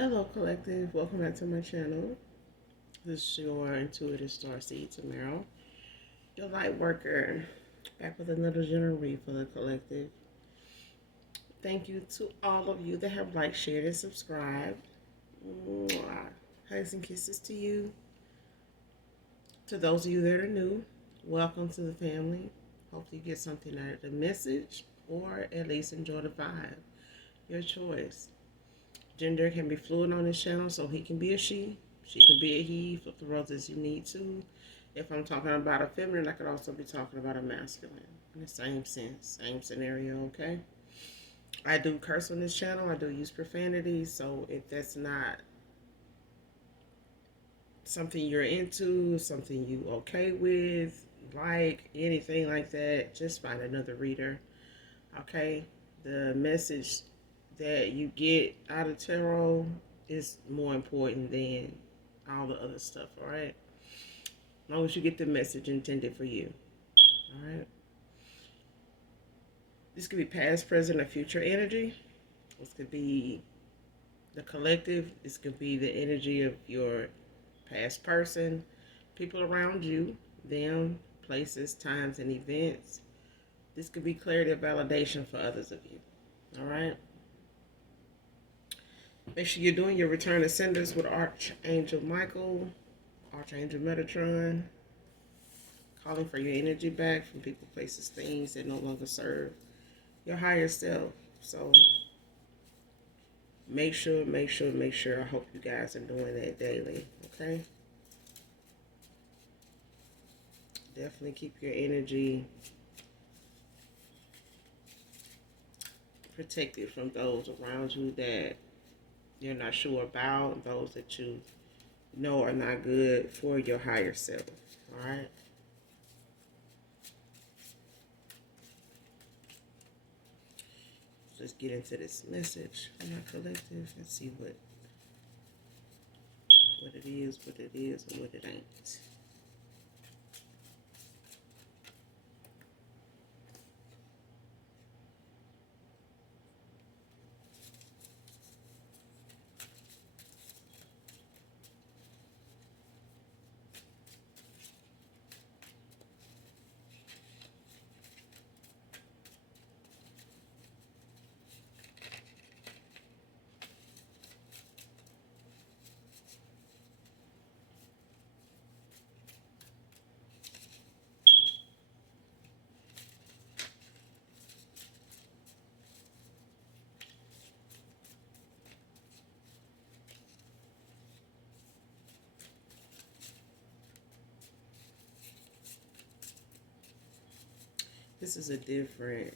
Hello, collective. Welcome back to my channel. This is your intuitive starseed tomorrow. Your light worker, back with another general read for the collective. Thank you to all of you that have liked, shared, and subscribed. Mwah. Hugs and kisses to you. To those of you that are new, welcome to the family. Hopefully, you get something out of the message, or at least enjoy the vibe. Your choice. Gender can be fluid on this channel, so he can be a she can be a he, flip the roles as you need to. If I'm talking about a feminine, I could also be talking about a masculine in the same sense, same scenario, okay? I do curse on this channel, I do use profanity, so if that's not something you're into, something you okay with, like anything like that, just find another reader, okay? The message that you get out of tarot is more important than all the other stuff, all right? As long as you get the message intended for you, all right? This could be past, present, or future energy. This could be the collective. This could be the energy of your past person, people around you, them, places, times, and events. This could be clarity of validation for others of you, all right? Make sure you're doing your return ascendants with Archangel Michael, Archangel Metatron, calling for your energy back from people, places, things that no longer serve your higher self. So make sure. I hope you guys are doing that daily, okay? Definitely keep your energy protected from those around you that you're not sure about, those that you know are not good for your higher self, all right? Let's get into this message from my collective and see what it is, and what it ain't. This is a different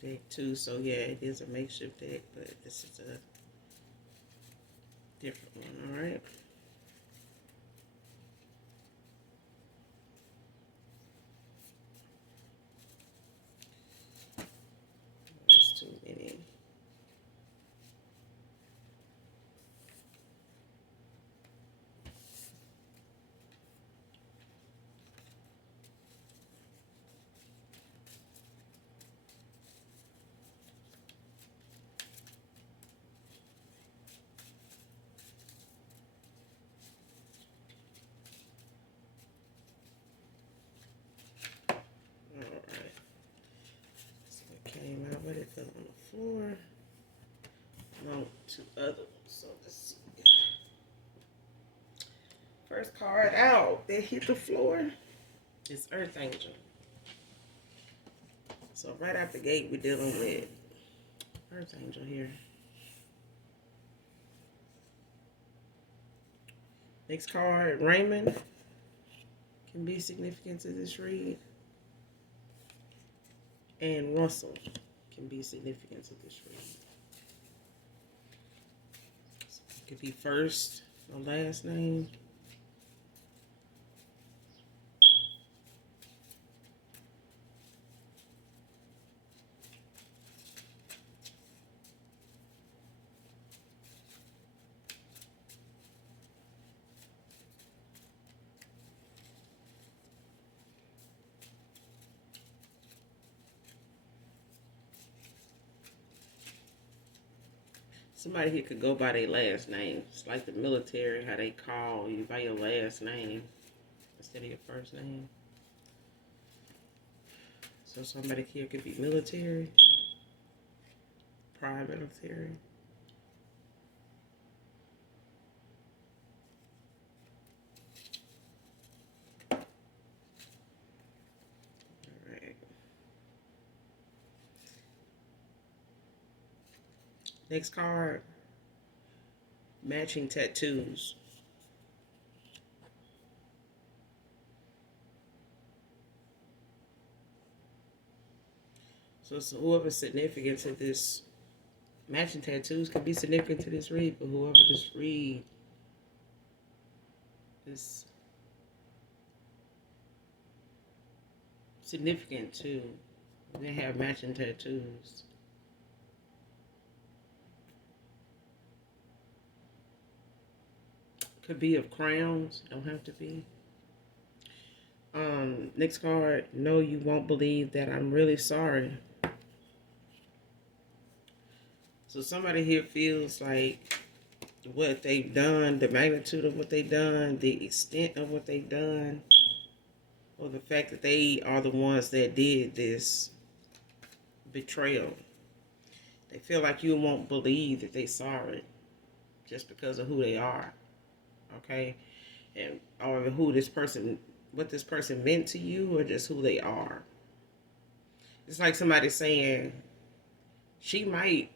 deck too, so yeah, it is a makeshift deck, but this is a different one, all right? There's too many. All right. So it came out, but it fell on the floor. No, two other ones. So let's see. First card out that hit the floor is Earth Angel. So right out the gate, we're dealing with Earth Angel here. Next card, Raymond, can be significant to this read. And Russell can be significant to this read. So it could be first or last name. Somebody here could go by their last name. It's like the military, how they call you by your last name instead of your first name. So somebody here could be military, prior military. All right. Next card, matching tattoos. So whoever's significant to this, matching tattoos could be significant to this read, but whoever this read is significant to, they have matching tattoos. Could be of crowns, don't have to be. Next card, no, you won't believe that I'm really sorry. So somebody here feels like what they've done, the magnitude of what they've done, the extent of what they've done, or the fact that they are the ones that did this betrayal. They feel like you won't believe that they're sorry just because of who they are, okay? And or who this person, what this person meant to you, or just who they are. It's like somebody saying, she might,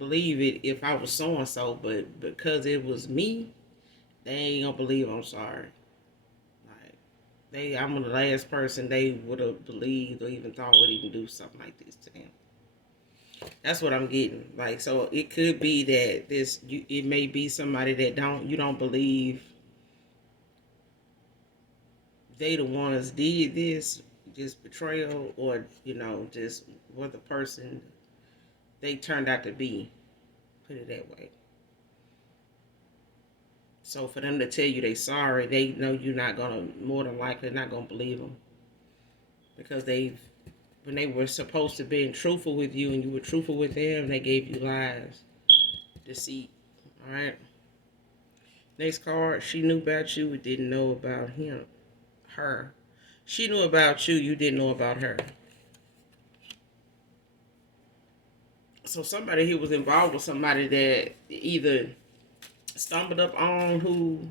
believe it if I was so and so, but because it was me, they ain't gonna believe I'm sorry. Like I'm the last person they would have believed or even thought would even do something like this to them. That's what I'm getting. Like, so it could be that it may be somebody that you don't believe they the ones did this betrayal, or just what the person they turned out to be. Put it that way. So for them to tell you they sorry, they know you're not gonna, more than likely not gonna believe them, because when they were supposed to be truthful with you and you were truthful with them, they gave you lies, deceit. All right. Next card, she knew about you but didn't know about her. She knew about you, you didn't know about her. So somebody here was involved with somebody that either stumbled up on who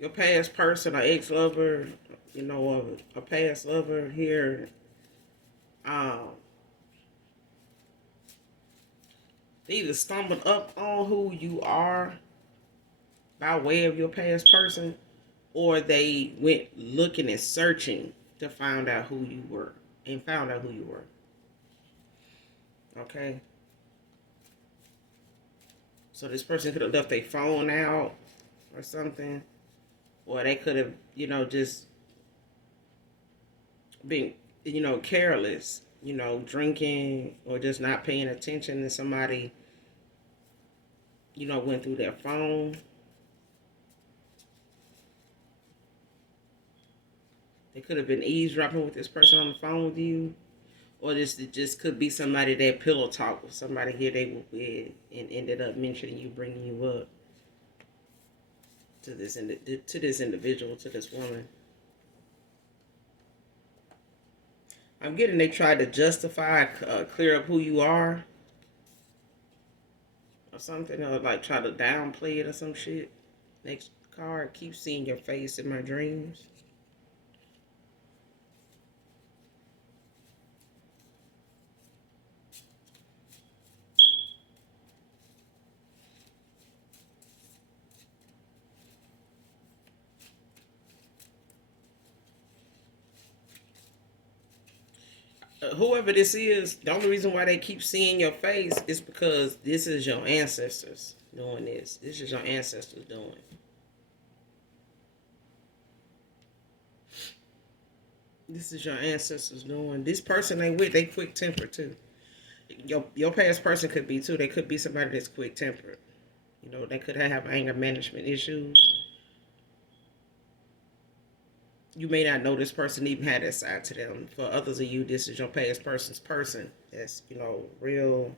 your past person or ex-lover, or a past lover here, they either stumbled up on who you are by way of your past person, or they went looking and searching to find out who you were and found out who you were. Okay? So this person could have left their phone out or something, or they could have, just been, careless, drinking or just not paying attention, and somebody, went through their phone. They could have been eavesdropping with this person on the phone with you. Or this just could be somebody that pillow talk with somebody here they were with and ended up mentioning you, bringing you up to this individual, to this woman. I'm getting they tried to justify, clear up who you are or something, or like try to downplay it or some shit. Next card, keep seeing your face in my dreams. Whoever this is, the only reason why they keep seeing your face is because this is your ancestors doing this. This is your ancestors doing. This is your ancestors doing. This person they with, they quick tempered too. Your past person could be too. They could be somebody that's quick tempered. They could have anger management issues. You may not know this person even had that side to them. For others of you, this is your past person's person. That's real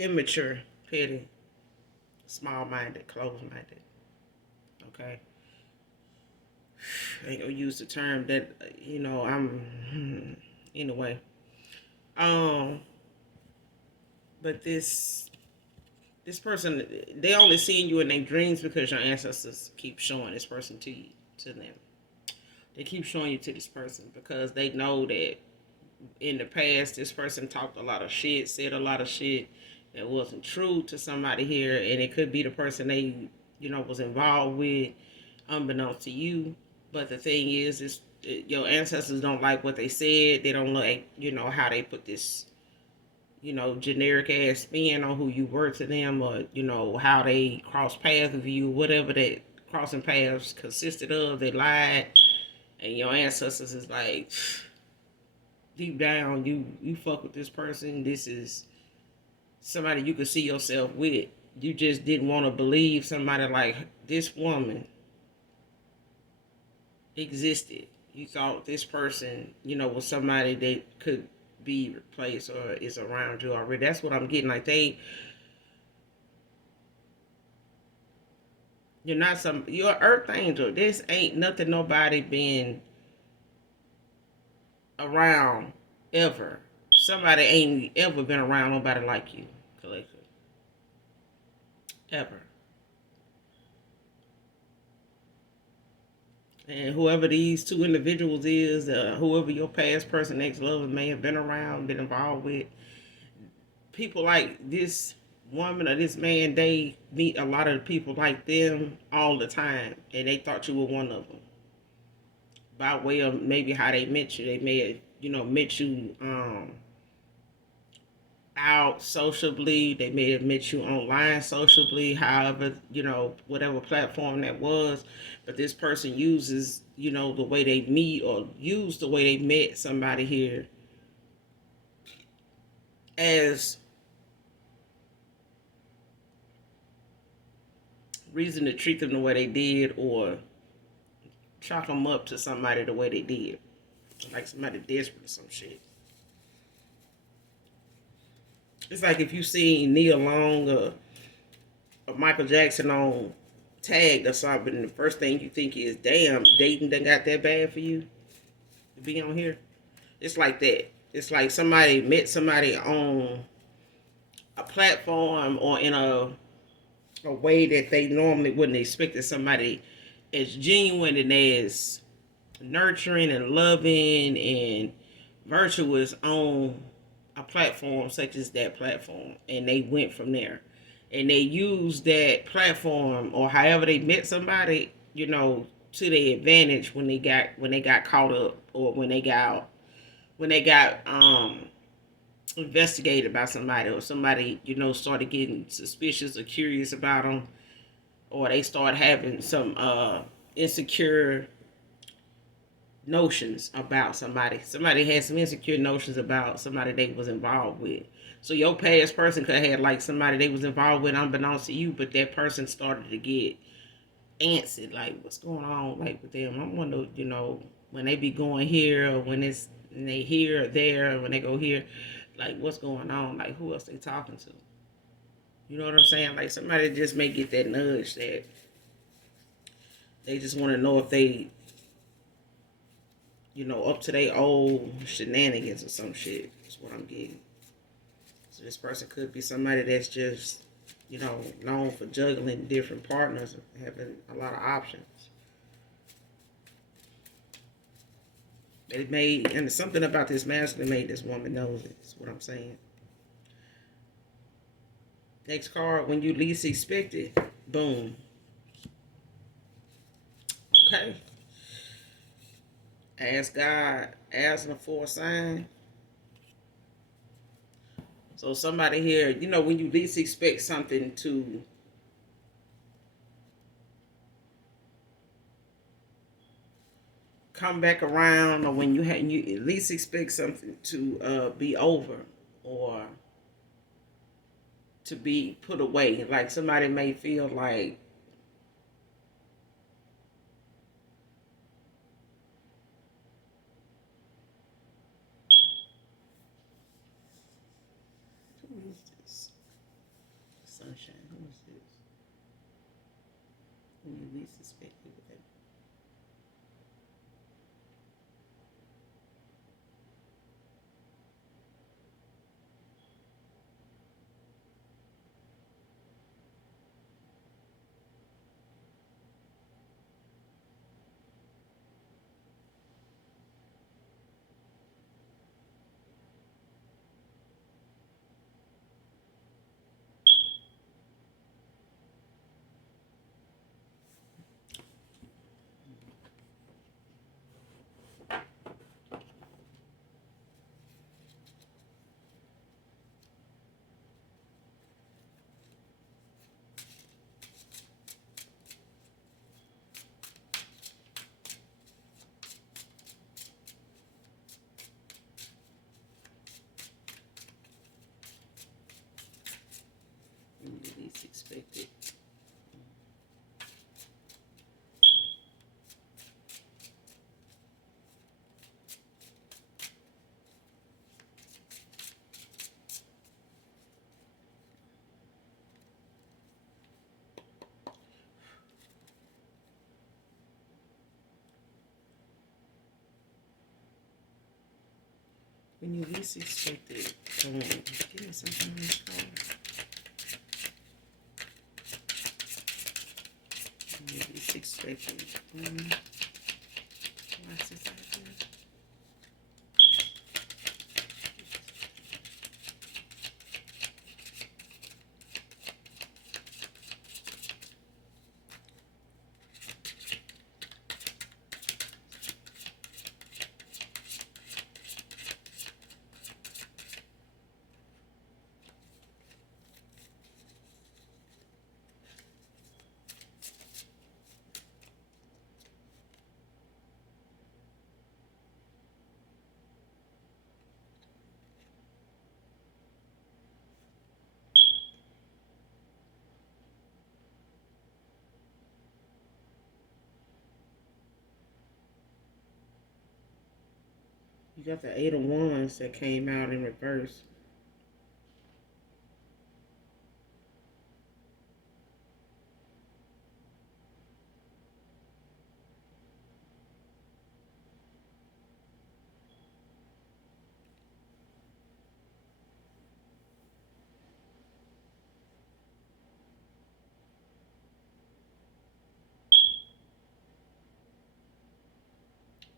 immature, petty, small-minded, closed-minded. Okay, I ain't gonna use the term that I'm. Anyway, um, but this person, they only seeing you in their dreams because your ancestors keep showing this person to you, to them. They keep showing you to this person because they know that in the past this person talked a lot of shit, said a lot of shit that wasn't true to somebody here, and it could be the person they was involved with, unbeknownst to you. But the thing is your ancestors don't like what they said. They don't like how they put this generic ass spin on who you were to them, or how they cross paths with you, whatever that crossing paths consisted of. They lied, and your ancestors is like, deep down, you fuck with this person. This is somebody you could see yourself with. You just didn't want to believe somebody like this woman existed. You thought this person, was somebody that could be replaced or is around you already. That's what I'm getting. Like you're an earth angel. This ain't nothing nobody been around ever. Somebody ain't ever been around nobody like you, collective. Ever. And whoever these two individuals is, whoever your past person, ex-lover may have been around, been involved with, people like this woman or this man, they meet a lot of people like them all the time, and they thought you were one of them. By way of maybe how they met you, they may have, met you out sociably. They may have met you online sociably, however, whatever platform that was. But this person uses, the way they meet or use the way they met somebody here as reason to treat them the way they did, or chalk them up to somebody the way they did. Like somebody desperate or some shit. It's like if you seen Neil Long or Michael Jackson on Tagged or something, the first thing you think is, damn, dating done got that bad for you to be on here. It's like that. It's like somebody met somebody on a platform or in a way that they normally wouldn't expect that somebody as genuine and as nurturing and loving and virtuous on a platform such as that platform, and they went from there, and they used that platform or however they met somebody, to their advantage when they got caught up, or when they got investigated by somebody, or somebody started getting suspicious or curious about them, or they start having some insecure notions about somebody. Somebody had some insecure notions about somebody they was involved with. So your past person could have had like somebody they was involved with unbeknownst to you, but that person started to get antsy, like what's going on like with them. I wonder, when they be going here, or when they here or there, or when they go here, like what's going on, like who else they talking to. You know what I'm saying? Like somebody just may get that nudge that they just want to know if they up to their old shenanigans or some shit. That's what I'm getting. So this person could be somebody that's just, known for juggling different partners and having a lot of options. It made, and something about this masculine made this woman knows it. That's what I'm saying. Next card, when you least expect it, boom. Okay. Ask God, asking for a sign. So somebody here, when you least expect something to come back around, or when you at least expect something to be over, or to be put away. Like somebody may feel like who is this? What's this? When you least suspect it with that. When you least expect it. When you least expect it. Give me something on this card. When you least expect it. What's this out there? You got the 8 of Wands that came out in reverse.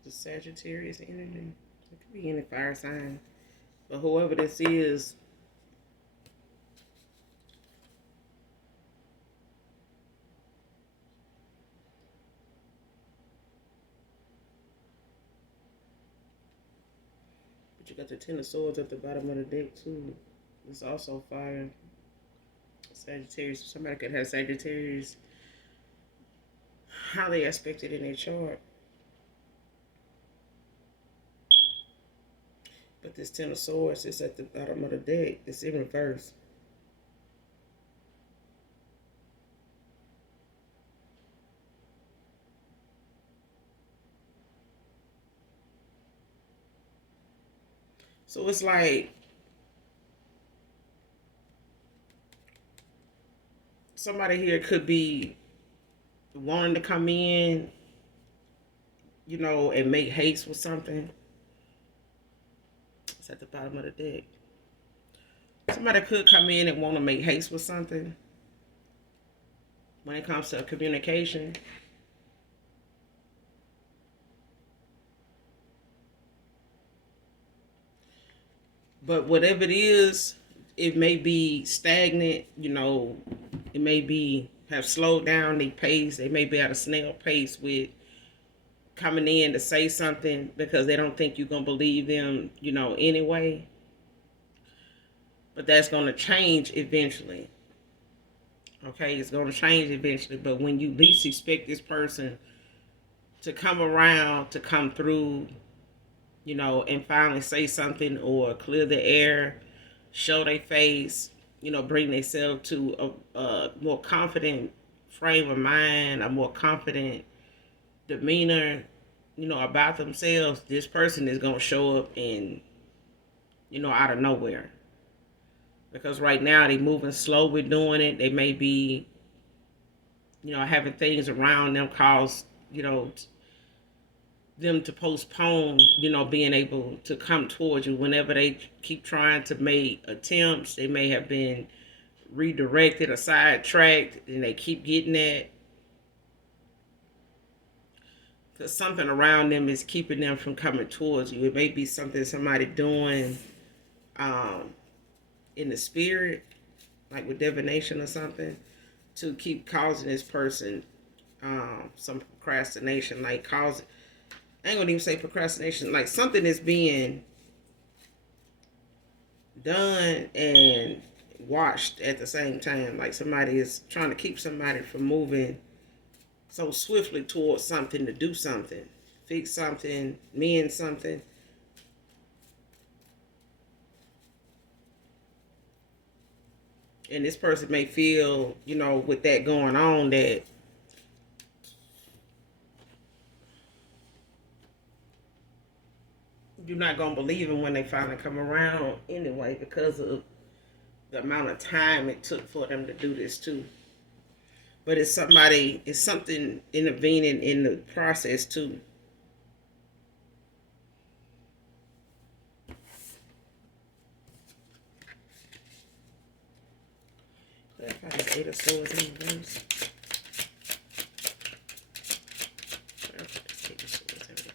The Sagittarius energy. It could be any fire sign. But whoever this is, but you got the 10 of Swords at the bottom of the deck too. It's also fire. Sagittarius. Somebody could have Sagittarius highly aspected in their chart. But this 10 of Swords is at the bottom of the deck. It's in reverse. So it's like somebody here could be wanting to come in, and make haste with something. It's at the bottom of the deck. Somebody could come in and want to make haste with something when it comes to communication. But whatever it is, it may be stagnant, it may be have slowed down their pace. They may be at a snail pace with coming in to say something because they don't think you're going to believe them, anyway. But that's going to change eventually. Okay, it's going to change eventually. But when you least expect this person to come around, to come through, and finally say something or clear the air, show their face, bring themselves to a more confident frame of mind, a more confident demeanor, about themselves, this person is going to show up and, out of nowhere. because right now they moving slow with doing it. They may be, having things around them cause, them to postpone, being able to come towards you. Whenever they keep trying to make attempts, they may have been redirected or sidetracked, and they keep getting that because something around them is keeping them from coming towards you. It may be something somebody doing um, in the spirit, like with divination or something, to keep causing this person some procrastination, like cause. I ain't gonna even say procrastination, like something is being done and watched at the same time. Like somebody is trying to keep somebody from moving so swiftly towards something, to do something, fix something, mend something. And this person may feel, with that going on, that you're not gonna believe them when they finally come around anyway, because of the amount of time it took for them to do this too. But it's something intervening in the process too. That kind of Eight of Swords in reverse. Eight of Swords in reverse.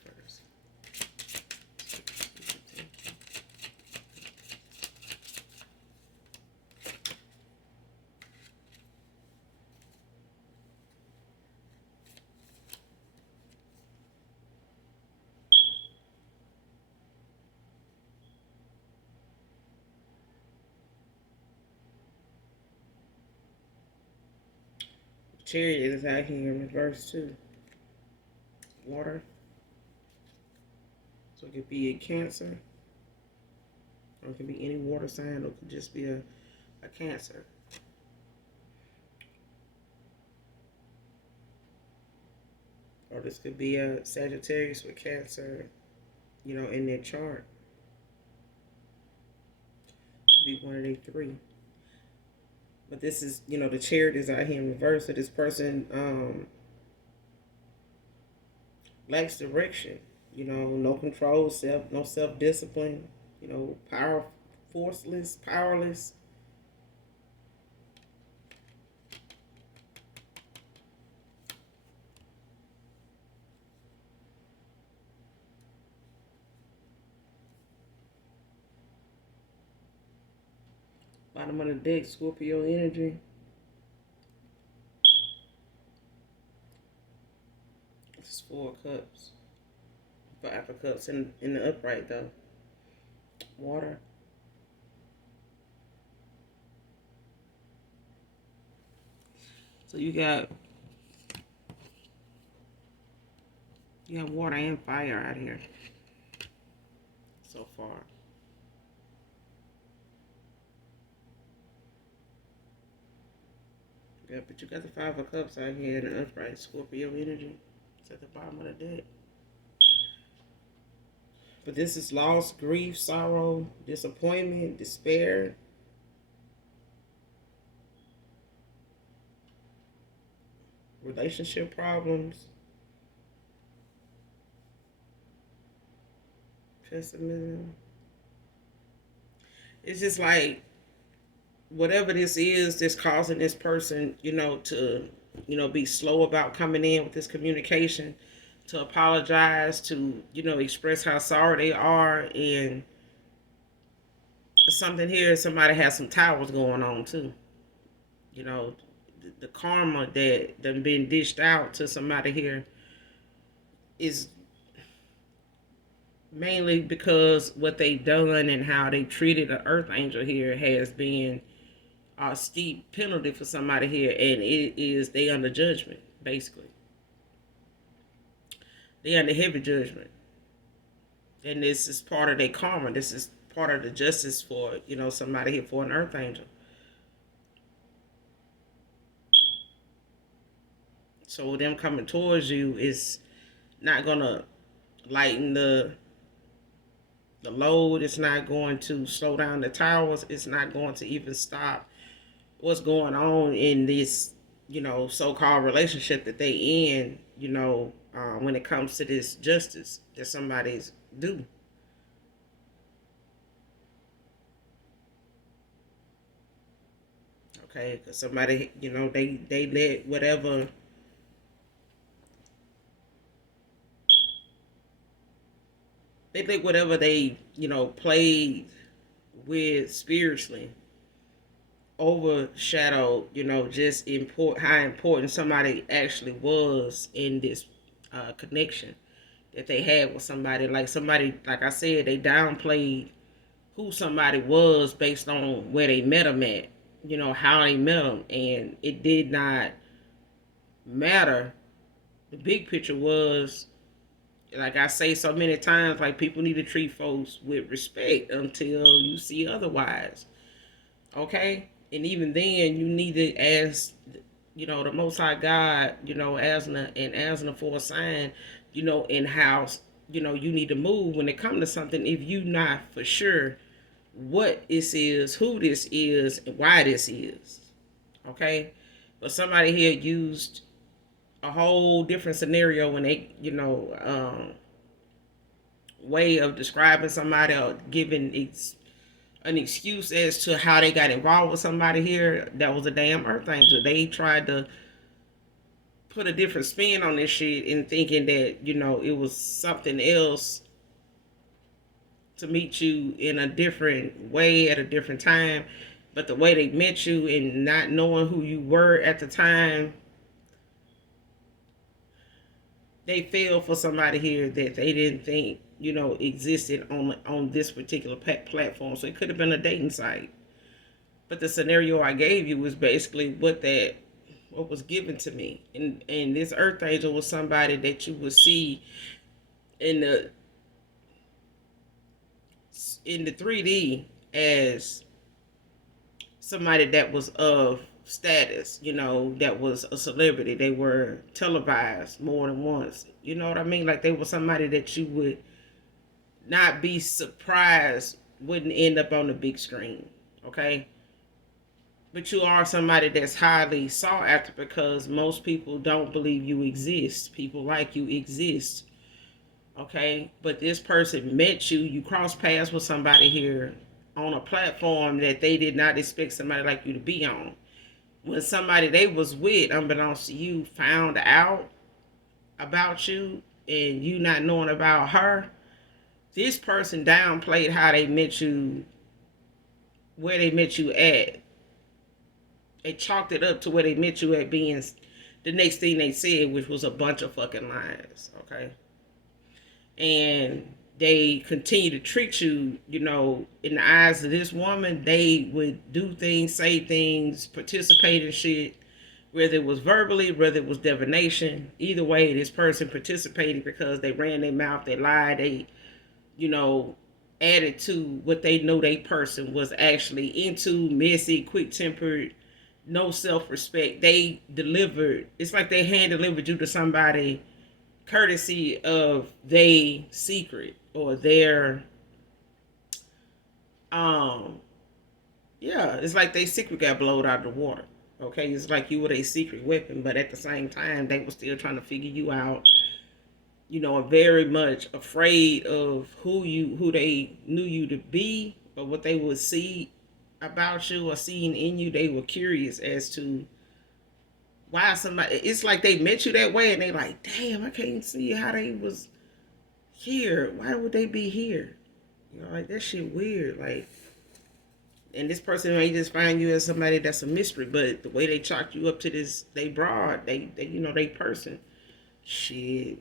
Chariot is out here in reverse too. Water. So it could be a Cancer, or it could be any water sign, or it could just be a Cancer. Or this could be a Sagittarius with Cancer, in their chart. Could be one of the three. But this is, the Chariot is out here in reverse. So this person lacks direction. No control, no self discipline. Powerless. Bottom of the deck, Scorpio energy. It's 4 of Cups. 5 of Cups in the upright though. Water. So you got water and fire out here so far. Yeah, but you got the 5 of Cups out here in the upright, Scorpio energy. It's at the bottom of the deck. But this is loss, grief, sorrow, disappointment, despair. Relationship problems. Pessimism. It's just like whatever this is that's causing this person, to, be slow about coming in with this communication, to apologize, to, express how sorry they are. And something here, somebody has some towers going on too. The karma that done been dished out to somebody here is mainly because what they done and how they treated an earth angel here has been a steep penalty for somebody here, and it is they under judgment. Basically, they under heavy judgment, and this is part of their karma. This is part of the justice for somebody here, for an earth angel. So them coming towards you is not gonna lighten the The load is not going to slow down the towers. It's not going to even stop what's going on in this, so-called relationship that they in, when it comes to this justice that somebody's due. Okay, because somebody, they let whatever they, played with spiritually overshadowed, just how important somebody actually was in this connection that they had with somebody. Like I said, they downplayed who somebody was based on where they met them at, how they met them, and it did not matter. The big picture was, like I say so many times, like people need to treat folks with respect until you see otherwise. Okay? And even then, you need to ask, the Most High God, asking for a sign, in house, you need to move when it comes to something if you not for sure what this is, who this is, and why this is. Okay? But somebody here used a whole different scenario when they, way of describing somebody or giving an excuse as to how they got involved with somebody here that was a damn earth angel. They tried to put a different spin on this shit and thinking that, it was something else to meet you in a different way at a different time. But the way they met you and not knowing who you were at the time, they fell for somebody here that they didn't think, existed on this particular platform. So it could have been a dating site. But the scenario I gave you was basically what was given to me. And this earth angel was somebody that you would see in the 3D as somebody that was of status, that was a celebrity. They were televised more than once. You know what I mean? Like they were somebody that you would not be surprised wouldn't end up on the big screen. Okay? But you are somebody that's highly sought after because most people don't believe you exist. People like you exist. Okay? But this person met you. You crossed paths with somebody here on a platform that they did not expect somebody like you to be on. When somebody they was with, unbeknownst to you, found out about you and you not knowing about her, this person downplayed how they met you, where they met you at. They chalked it up to where they met you at being the next thing they said, which was a bunch of fucking lies. Okay? And they continue to treat you, in the eyes of this woman, they would do things, say things, participate in shit, whether it was verbally, whether it was divination. Either way, this person participated because they ran their mouth, they lied, they, added to what they know they person was actually into, messy, quick-tempered, no self-respect. They delivered, it's like they hand-delivered you to somebody courtesy of their secret or their it's like their secret got blown out of the water. Okay, it's like you were a secret weapon, but at the same time they were still trying to figure you out, are very much afraid of who they knew you to be, but what they would see about you or seeing in you, they were curious as to why somebody, it's like they met you that way and they like, damn, I can't see how they was here. Why would they be here? Like that shit weird. Like, and this person may just find you as somebody that's a mystery, but the way they chalked you up to this, they broad, they they person. Shit.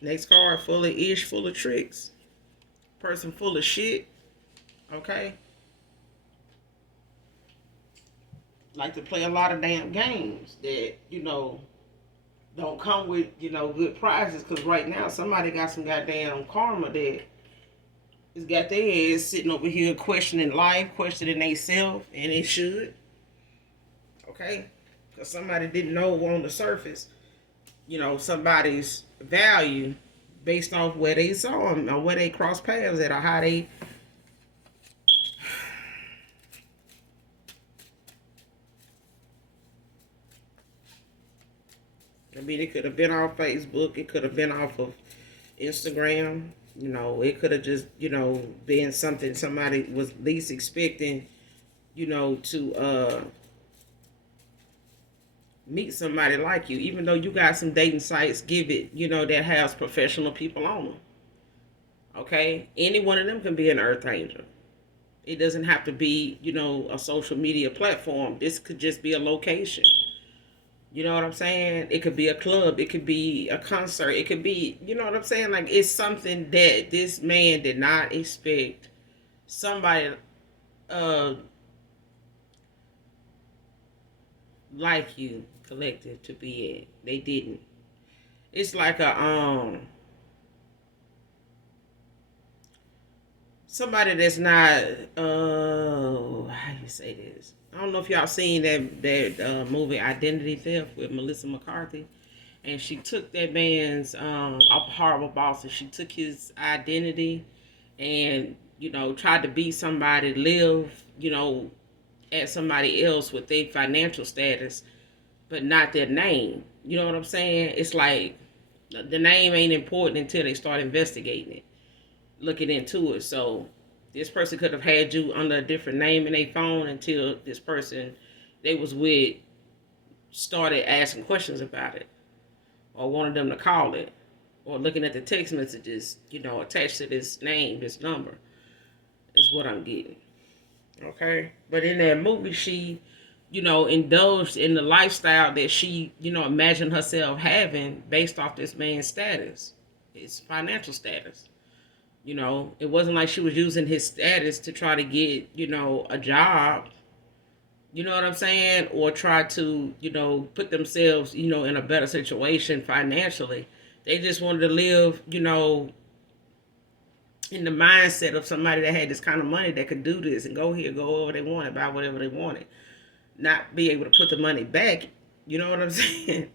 Next card, full of ish, full of tricks. Person full of shit. Okay? Like to play a lot of damn games that, don't come with, good prizes. Because right now, somebody got some goddamn karma that has got their ass sitting over here questioning life, questioning themselves, and they should. Okay? Because somebody didn't know on the surface, somebody's value based off where they saw him or where they crossed paths at or how they. I mean, it could have been off Facebook. It could have been off of Instagram. It could have just, been something somebody was least expecting, to meet somebody like you. Even though you got some dating sites, give it, that has professional people on them. Okay? Any one of them can be an earth angel. It doesn't have to be, a social media platform. This could just be a location. You know what I'm saying? It could be a club. It could be a concert. It could be, you know what I'm saying? Like, it's something that this man did not expect somebody uh like you collective to be at. They didn't. It's like a somebody that's not how you say this. I don't know if y'all seen that movie Identity Theft with Melissa McCarthy, and she took that man's a horrible boss, and she took his identity, and tried to be somebody, live at somebody else with their financial status, but not their name. You know what I'm saying? It's like the name ain't important until they start investigating it, looking into it. So this person could have had you under a different name in their phone until this person they was with started asking questions about it, or wanted them to call it, or looking at the text messages, attached to this name, this number, is what I'm getting. Okay? But in that movie, she, indulged in the lifestyle that she, imagined herself having based off this man's status, his financial status. It wasn't like she was using his status to try to get, a job. You know what I'm saying? Or try to, put themselves, in a better situation financially. They just wanted to live, in the mindset of somebody that had this kind of money that could do this and go here, go over they wanted, buy whatever they wanted. Not be able to put the money back. You know what I'm saying?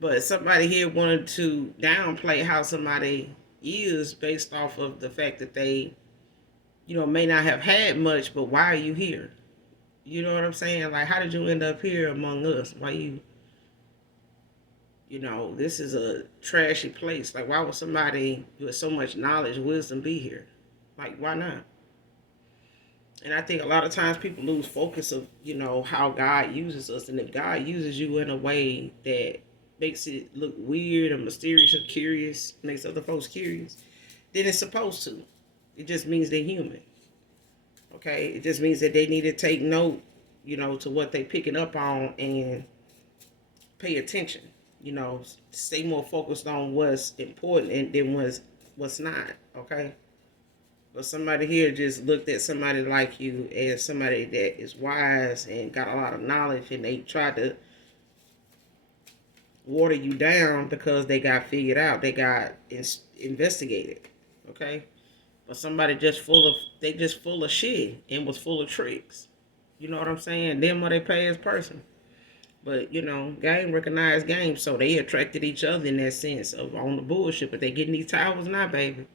But somebody here wanted to downplay how somebody is based off of the fact that they, may not have had much, but why are you here? You know what I'm saying? Like, how did you end up here among us? Why this is a trashy place. Like, why would somebody with so much knowledge, wisdom be here? Like, why not? And I think a lot of times people lose focus of, how God uses us. And if God uses you in a way that makes it look weird or mysterious or curious, makes other folks curious, then it's supposed to. It just means they're human. Okay? It just means that they need to take note, to what they're picking up on and pay attention. Stay more focused on what's important and then what's not. Okay? But somebody here just looked at somebody like you as somebody that is wise and got a lot of knowledge, and they tried to water you down because they got figured out. They got investigated. Okay? But somebody just full of shit and was full of tricks. You know what I'm saying? Them are they pay as person. But, game recognized game, so they attracted each other in that sense of on the bullshit. But they getting these towers now, baby.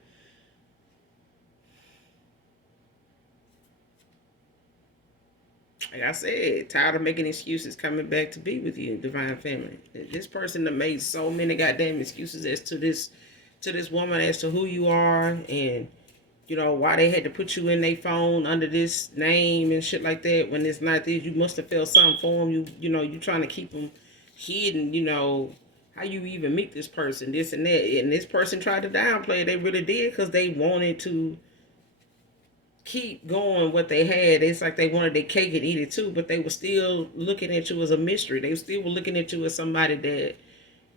Like I said, tired of making excuses, coming back to be with you, divine feminine. This person that made so many goddamn excuses as to this woman, as to who you are, and why they had to put you in their phone under this name and shit like that when it's not this. You must have felt something for them. You trying to keep them hidden. How you even meet this person, this and that, and this person tried to downplay it. They really did because they wanted to keep going what they had. It's like they wanted their cake and eat it too, but they were still looking at you as a mystery. They still were looking at you as somebody that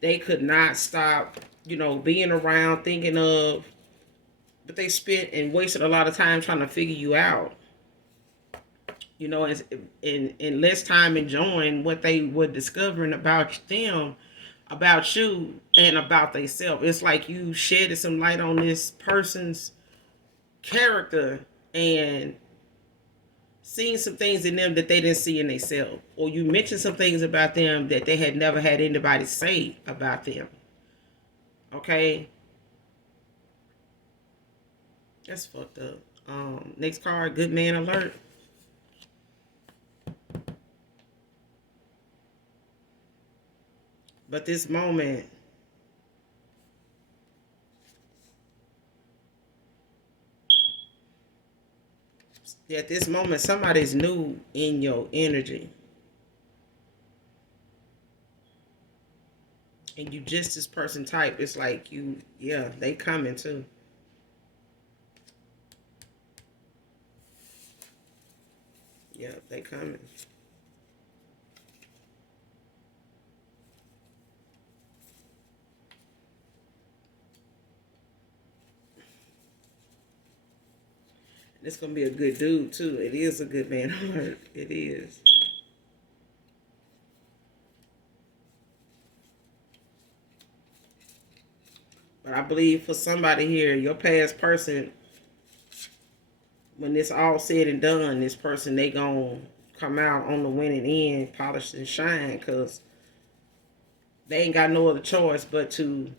they could not stop, being around, thinking of. But they spent and wasted a lot of time trying to figure you out. And less time enjoying what they were discovering about them, about you, and about themselves. It's like you shedded some light on this person's character and seeing some things in them that they didn't see in themselves. Or you mentioned some things about them that they had never had anybody say about them. Okay? That's fucked up. Next card, good man alert. But this moment, at this moment, somebody's new in your energy. And you just this person type. It's like you, yeah, they coming too. Yeah, they coming. It's gonna be a good dude too. It is a good man alert. It is. But I believe for somebody here, your past person, when it's all said and done, this person they gonna come out on the winning end, polished and shine, cause they ain't got no other choice but to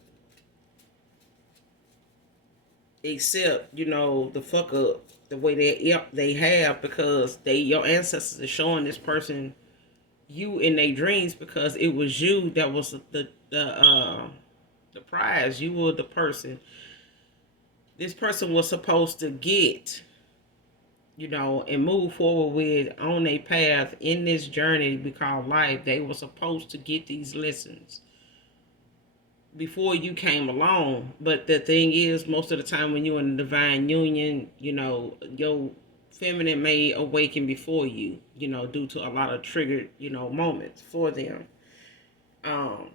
accept, the fuck up the way they have, because your ancestors are showing this person you in their dreams, because it was you that was the prize. You were the person this person was supposed to get, and move forward with on a path in this journey we call life. They were supposed to get these lessons before you came along. But the thing is, most of the time when you're in a divine union, your feminine may awaken before you, due to a lot of triggered, moments for them. Um,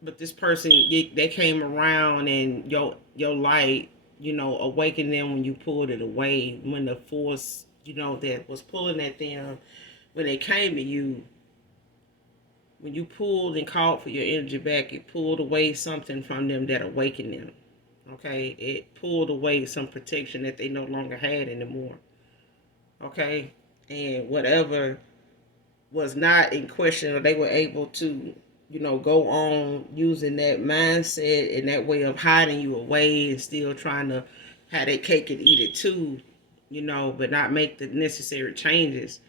but this person, they came around, and your light, awakened them when you pulled it away. When the force, that was pulling at them, when they came to you, when you pulled and called for your energy back, it pulled away something from them that awakened them. Okay, it pulled away some protection that they no longer had anymore. Okay, and whatever was not in question, they were able to, go on using that mindset and that way of hiding you away and still trying to have their cake and eat it too, but not make the necessary changes.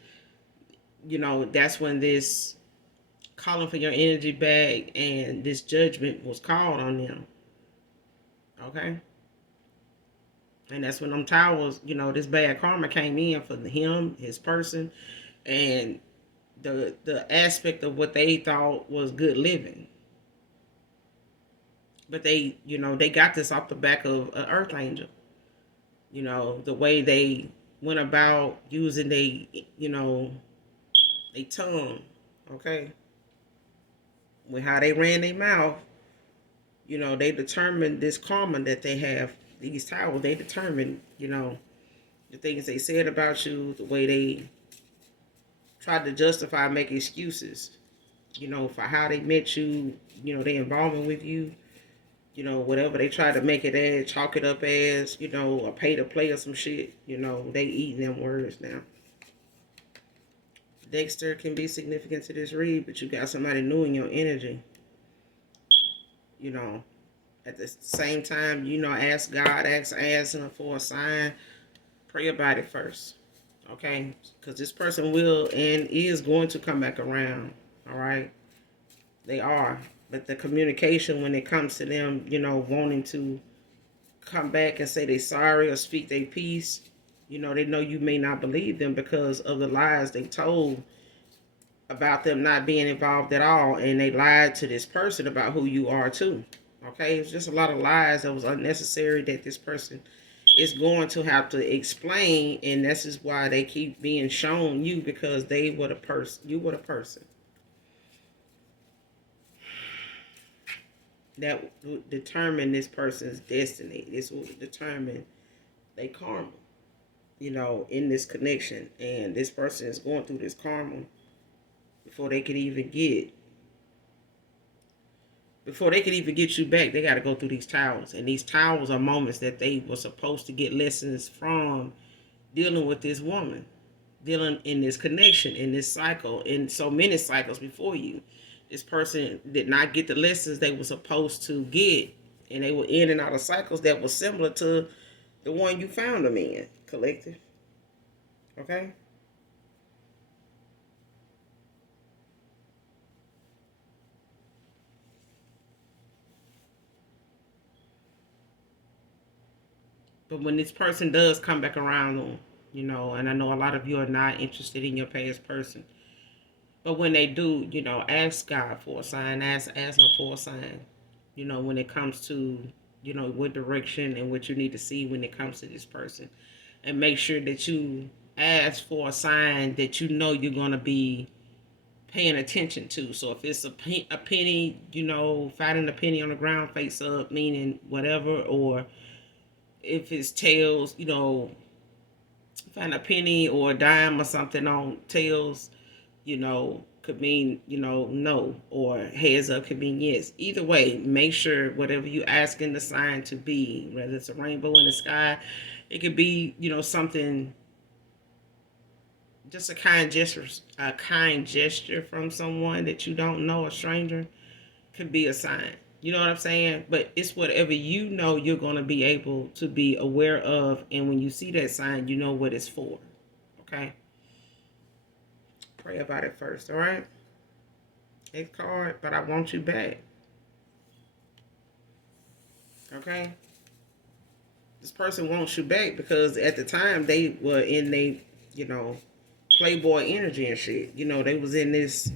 That's when this calling for your energy back and this judgment was called on them. Okay. And that's when them towers, this bad karma came in for him, his person, and the aspect of what they thought was good living. But they got this off the back of an earth angel. The way they went about using they tongue, okay? With how they ran their mouth, they determined this karma that they have, these towers, they determined, the things they said about you, the way they tried to justify, make excuses, for how they met you, their involvement with you, whatever they try to make it as, chalk it up as, a pay to play or some shit, they eating them words now. Dexter can be significant to this read, but you got somebody new in your energy. At the same time, ask God, ask him for a sign, pray about it first. Okay? Because this person will and is going to come back around. All right? They are. But the communication when it comes to them, wanting to come back and say they sorry or speak their piece, they know you may not believe them because of the lies they told about them not being involved at all. And they lied to this person about who you are too. Okay? It's just a lot of lies that was unnecessary that this person is going to have to explain. And this is why they keep being shown you, because they were the person. You were the person that would determine this person's destiny. This will determine their karma, in this connection. And this person is going through this karma before they could even get you back. They got to go through these towers, and these towers are moments that they were supposed to get lessons from, dealing with this woman, dealing in this connection, in this cycle, in so many cycles before you. This person did not get the lessons they were supposed to get, and they were in and out of cycles that was similar to the one you found them in, collective. Okay? But when this person does come back around, and I know a lot of you are not interested in your past person, but when they do, ask God for a sign, ask Him for a sign. When it comes to, what direction and what you need to see when it comes to this person, and make sure that you ask for a sign that you're gonna be paying attention to. So if it's a penny, finding a penny on the ground face up, meaning whatever, or if it's tails, find a penny or a dime or something on tails, could mean, no, or heads up could mean yes. Either way, make sure whatever you asking the sign to be, whether it's a rainbow in the sky, it could be, something, just a kind gesture from someone that you don't know, a stranger, could be a sign. You know what I'm saying? But it's whatever you're going to be able to be aware of. And when you see that sign, you know what it's for. Okay? Pray about it first, all right? It's hard, but I want you back. Okay? This person wants you back because at the time they were in you know, playboy energy and shit. They was in this.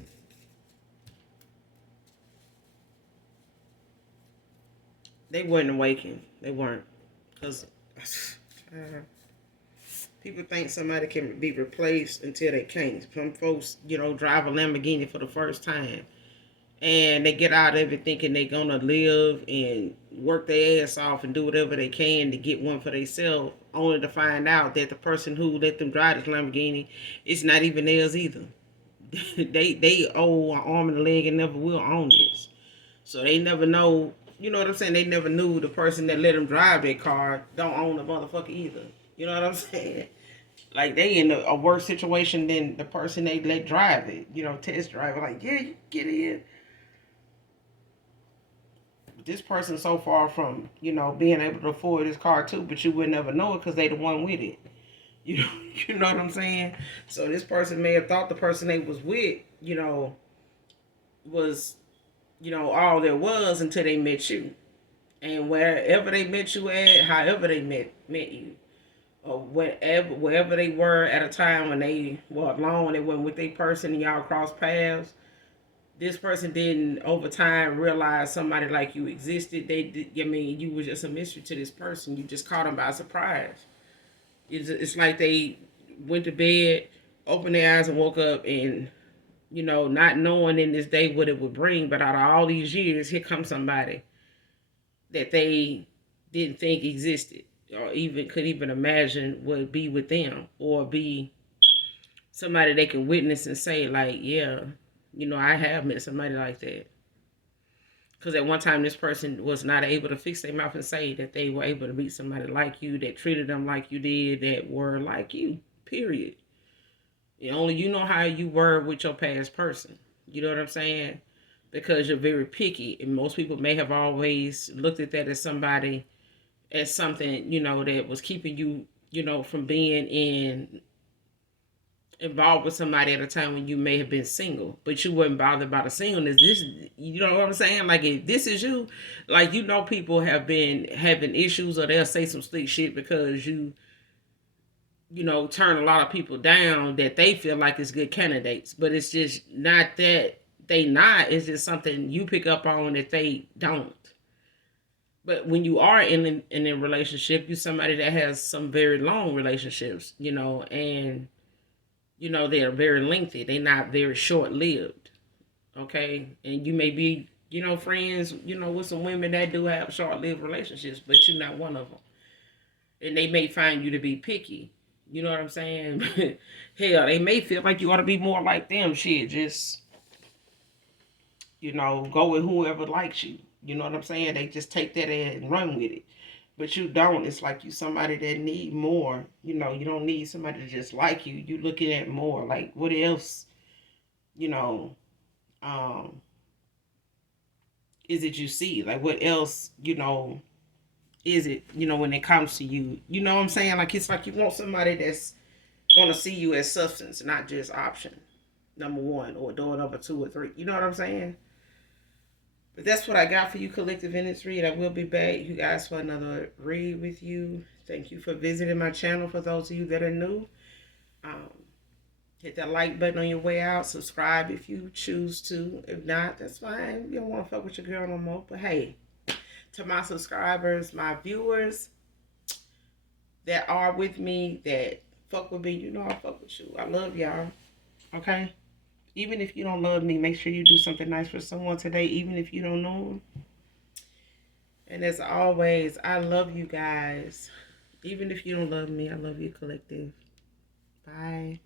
They weren't awakened. They weren't. Because people think somebody can be replaced until they can't. Some folks, drive a Lamborghini for the first time. And they get out of it thinking they're going to live and work their ass off and do whatever they can to get one for themselves, only to find out that the person who let them drive this Lamborghini is not even theirs either. they owe an arm and a leg and never will own this. So they never know, you know what I'm saying? They never knew the person that let them drive their car don't own the motherfucker either. You know what I'm saying? Like they in a worse situation than the person they let drive it. Test drive it. Like, yeah, you get in. This person so far from, being able to afford this car too, but you would never know it because they the one with it. You know, you know what I'm saying? So this person may have thought the person they was with, was, all there was until they met you. And wherever they met you at, however they met you, or wherever they were at a time when they were alone, they went with a person and y'all crossed paths. This person didn't over time realize somebody like you existed. You were just a mystery to this person. You just caught them by surprise. It's like they went to bed, opened their eyes and woke up and, not knowing in this day what it would bring. But out of all these years, here comes somebody that they didn't think existed or even could even imagine would be with them or be somebody they can witness and say like, yeah, I have met somebody like that. Because at one time, this person was not able to fix their mouth and say that they were able to meet somebody like you, that treated them like you did, that were like you, period. Only you know how you were with your past person. You know what I'm saying? Because you're very picky. And most people may have always looked at that as something, that was keeping you, from being involved with somebody at a time when you may have been single, but you wasn't bothered by the singleness. This, you know what I'm saying? Like if this is you, like people have been having issues, or they'll say some slick shit because turn a lot of people down that they feel like is good candidates, but it's just not that they not. It's just something you pick up on that they don't. But when you are in a relationship, you're somebody that has some very long relationships, and they're very lengthy. They're not very short lived. Okay. And you may be, friends, with some women that do have short lived relationships, but you're not one of them. And they may find you to be picky. You know what I'm saying? Hell, they may feel like you ought to be more like them. Shit, just, go with whoever likes you. You know what I'm saying? They just take that and run with it. But you don't. It's like you somebody that need more. You don't need somebody to just like you. You looking at more. Like what else, you know, um, is it you see? Like, what else, is it, when it comes to you? You know what I'm saying? Like, it's like you want somebody that's gonna see you as substance, not just option number one or door number two or three. You know what I'm saying? But that's what I got for you, Collective in this read. I will be back, you guys, for another read with you. Thank you for visiting my channel. For those of you that are new, um, hit that like button on your way out. Subscribe if you choose to. If not, that's fine. You don't want to fuck with your girl no more. But hey, to my subscribers, my viewers that are with me, that fuck with me, I fuck with you. I love y'all. Okay? Even if you don't love me, make sure you do something nice for someone today, even if you don't know them. And as always, I love you guys. Even if you don't love me, I love you, Collective. Bye.